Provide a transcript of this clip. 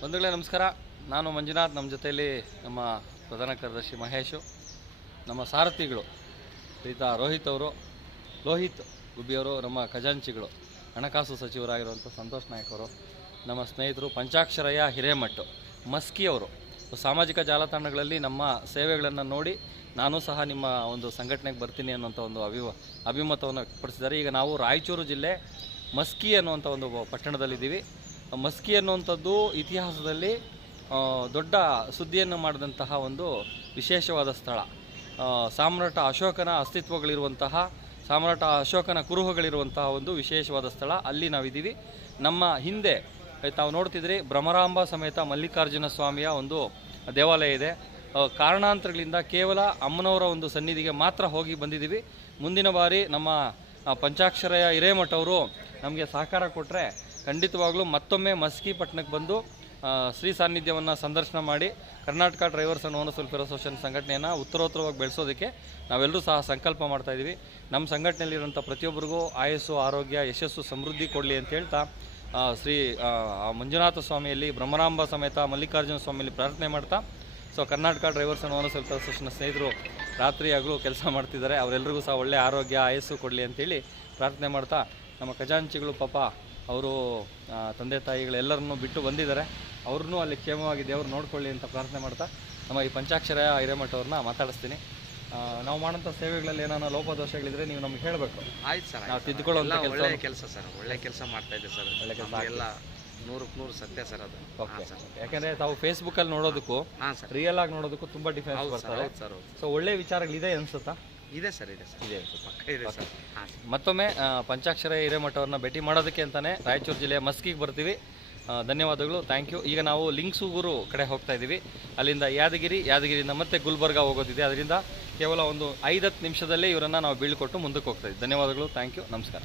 ಬಂಧುಗಳೇ ನಮಸ್ಕಾರ. ನಾನು ಮಂಜುನಾಥ್. ನಮ್ಮ ಜೊತೆಯಲ್ಲಿ ನಮ್ಮ ಪ್ರಧಾನ ಕಾರ್ಯದರ್ಶಿ ಮಹೇಶು, ನಮ್ಮ ಸಾರಥಿಗಳು ಶ್ರೀಯುತ ಲೋಹಿತ್ ಗುಬ್ಬಿಯವರು, ನಮ್ಮ ಖಜಾಂಚಿಗಳು ಹಣಕಾಸು ಸಚಿವರಾಗಿರುವಂಥ ಸಂತೋಷ್ ನಾಯಕ್ ಅವರು, ನಮ್ಮ ಸ್ನೇಹಿತರು ಪಂಚಾಕ್ಷರಯ್ಯ ಹಿರೇಮಠ್ ಮಸ್ಕಿಯವರು. ಸಾಮಾಜಿಕ ಜಾಲತಾಣಗಳಲ್ಲಿ ನಮ್ಮ ಸೇವೆಗಳನ್ನು ನೋಡಿ ನಾನು ಸಹ ನಿಮ್ಮ ಒಂದು ಸಂಘಟನೆಗೆ ಬರ್ತೀನಿ ಅನ್ನೋಂಥ ಒಂದು ಅಭಿಮತವನ್ನು ವ್ಯಕ್ತಪಡಿಸಿದ್ದಾರೆ. ಈಗ ನಾವು ರಾಯಚೂರು ಜಿಲ್ಲೆ ಮಸ್ಕಿ ಅನ್ನುವಂಥ ಒಂದು ಪಟ್ಟಣದಲ್ಲಿದ್ದೀವಿ. ಮಸ್ಕಿ ಅನ್ನುವಂಥದ್ದು ಇತಿಹಾಸದಲ್ಲಿ ದೊಡ್ಡ ಸುದ್ದಿಯನ್ನು ಮಾಡಿದಂತಹ ಒಂದು ವಿಶೇಷವಾದ ಸ್ಥಳ. ಸಾಮ್ರಾಟ ಅಶೋಕನ ಅಸ್ತಿತ್ವಗಳಿರುವಂತಹ, ಸಾಮ್ರಾಟ ಅಶೋಕನ ಕುರುಹುಗಳಿರುವಂತಹ ಒಂದು ವಿಶೇಷವಾದ ಸ್ಥಳ. ಅಲ್ಲಿ ನಾವಿದ್ದೀವಿ. ನಮ್ಮ ಹಿಂದೆ ತಾವು ನೋಡ್ತಿದ್ರಿ ಭ್ರಮರಾಂಬ ಸಮೇತ ಮಲ್ಲಿಕಾರ್ಜುನ ಸ್ವಾಮಿಯ ಒಂದು ದೇವಾಲಯ ಇದೆ. ಕಾರಣಾಂತರಗಳಿಂದ ಕೇವಲ ಅಮ್ಮನವರ ಒಂದು ಸನ್ನಿಧಿಗೆ ಮಾತ್ರ ಹೋಗಿ ಬಂದಿದ್ದೀವಿ. ಮುಂದಿನ ಬಾರಿ ನಮ್ಮ ಪಂಚಾಕ್ಷರಯ್ಯ ಹಿರೇಮಠ ಅವರು ನಮಗೆ ಸಹಕಾರ ಕೊಟ್ಟರೆ ಖಂಡಿತವಾಗ್ಲೂ ಮತ್ತೊಮ್ಮೆ ಮಸ್ಕಿ ಪಟ್ಟಣಕ್ಕೆ ಬಂದು ಶ್ರೀ ಸಾನ್ನಿಧ್ಯವನ್ನು ಸಂದರ್ಶನ ಮಾಡಿ Karnataka drivers and owners welfare association ಸಂಘಟನೆಯನ್ನು ಉತ್ತರೋತ್ತರವಾಗಿ ಬೆಳೆಸೋದಕ್ಕೆ ನಾವೆಲ್ಲರೂ ಸಹ ಸಂಕಲ್ಪ ಮಾಡ್ತಾಯಿದ್ದೀವಿ. ನಮ್ಮ ಸಂಘಟನೆಯಲ್ಲಿರುವಂಥ ಪ್ರತಿಯೊಬ್ಬರಿಗೂ ಆಯಸ್ಸು, ಆರೋಗ್ಯ, ಯಶಸ್ಸು, ಸಮೃದ್ಧಿ ಕೊಡಲಿ ಅಂತ ಹೇಳ್ತಾ ಶ್ರೀ ಮಂಜುನಾಥ ಸ್ವಾಮಿಯಲ್ಲಿ, ಭ್ರಮರಾಂಬ ಸಮೇತ ಮಲ್ಲಿಕಾರ್ಜುನ ಸ್ವಾಮಿಯಲ್ಲಿ ಪ್ರಾರ್ಥನೆ ಮಾಡ್ತಾ, Karnataka drivers and owners welfare association ಸ್ನೇಹಿತರು ರಾತ್ರಿ ಹಗಲು ಕೆಲಸ ಮಾಡ್ತಿದ್ದಾರೆ. ಅವರೆಲ್ಲರಿಗೂ ಸಹ ಒಳ್ಳೆಯ ಆರೋಗ್ಯ, ಆಯಸ್ಸು ಕೊಡಲಿ ಅಂತೇಳಿ ಪ್ರಾರ್ಥನೆ ಮಾಡ್ತಾ, ನಮ್ಮ ಖಜಾಂಚಿಗಳು ಪಾಪ ಅವರು ತಂದೆ ತಾಯಿಗಳೆಲ್ಲರನ್ನೂ ಬಿಟ್ಟು ಬಂದಿದ್ದಾರೆ. ಅವ್ರನ್ನೂ ಅಲ್ಲಿ ಕ್ಷೇಮವಾಗಿ ದೇವರು ನೋಡ್ಕೊಳ್ಳಿ ಅಂತ ಪ್ರಾರ್ಥನೆ ಮಾಡ್ತಾ ನಮ್ಮ ಈ ಪಂಚಾಕ್ಷರಯ್ಯ ಹಿರೇಮಠ ಅವ್ರನ್ನ ಮಾತಾಡಿಸ್ತೀನಿ. ನಾವು ಮಾಡೋಂಥ ಸೇವೆಗಳಲ್ಲಿ ಏನಾನ ಲೋಪದೋಷಗಳಿದ್ರೆ ನೀವು ನಮ್ಗೆ ಹೇಳಬೇಕು. ಆಯ್ತು ಸರ್, ನಾವು ತಿದ್ದುಕೊಳ್ಳುವಂಥ ಕೆಲಸ ಸರ್, ಒಳ್ಳೆ ಕೆಲಸ ಮಾಡ್ತಾ ಇದ್ದೀವಿ ಸರ್. ಒಳ್ಳೆ ಕೆಲಸ ಎಲ್ಲ 100% ಸತ್ಯ ಸರ್ ಅದು. ಓಕೆ, ಯಾಕೆಂದರೆ ತಾವು ಫೇಸ್ಬುಕ್ಕಲ್ಲಿ ನೋಡೋದಕ್ಕೂ ರಿಯಲ್ ಆಗಿ ನೋಡೋದಕ್ಕೂ ತುಂಬ ಡಿಫ್ರೆನ್ಸ್ ಬರ್ತದೆ. ಒಳ್ಳೆ ವಿಚಾರಗಳಿದೆ ಅನಿಸುತ್ತಾ? ಇದೆ ಸರ್, ಇದೆ ಸರ್, ಇದೆ ಪಕ್ಕ ಇದೆ ಸರ್. ಮತ್ತೊಮ್ಮೆ ಪಂಚಾಕ್ಷರಯ್ಯ ಹಿರೇಮಠ ಅವ್ರನ್ನ ಭೇಟಿ ಮಾಡೋದಕ್ಕೆ ಅಂತಲೇ ರಾಯಚೂರು ಜಿಲ್ಲೆಯ ಮಸ್ಕಿಗೆ ಬರ್ತೀವಿ. ಧನ್ಯವಾದಗಳು, ಥ್ಯಾಂಕ್ ಯು. ಈಗ ನಾವು ಲಿಂಗ್ಸೂಗೂರು ಕಡೆ ಹೋಗ್ತಾ ಇದ್ದೀವಿ. ಅಲ್ಲಿಂದ ಯಾದಗಿರಿಯಿಂದ ಮತ್ತೆ ಗುಲ್ಬರ್ಗ ಹೋಗೋದಿದೆ. ಅದರಿಂದ ಕೇವಲ ಒಂದು 5-10 ನಿಮಿಷದಲ್ಲೇ ಇವರನ್ನು ನಾವು ಬೀಳ್ಕೊಟ್ಟು ಮುಂದಕ್ಕೆ ಹೋಗ್ತಾ ಇದ್ದೀವಿ. ಧನ್ಯವಾದಗಳು, ಥ್ಯಾಂಕ್ ಯು, ನಮಸ್ಕಾರ.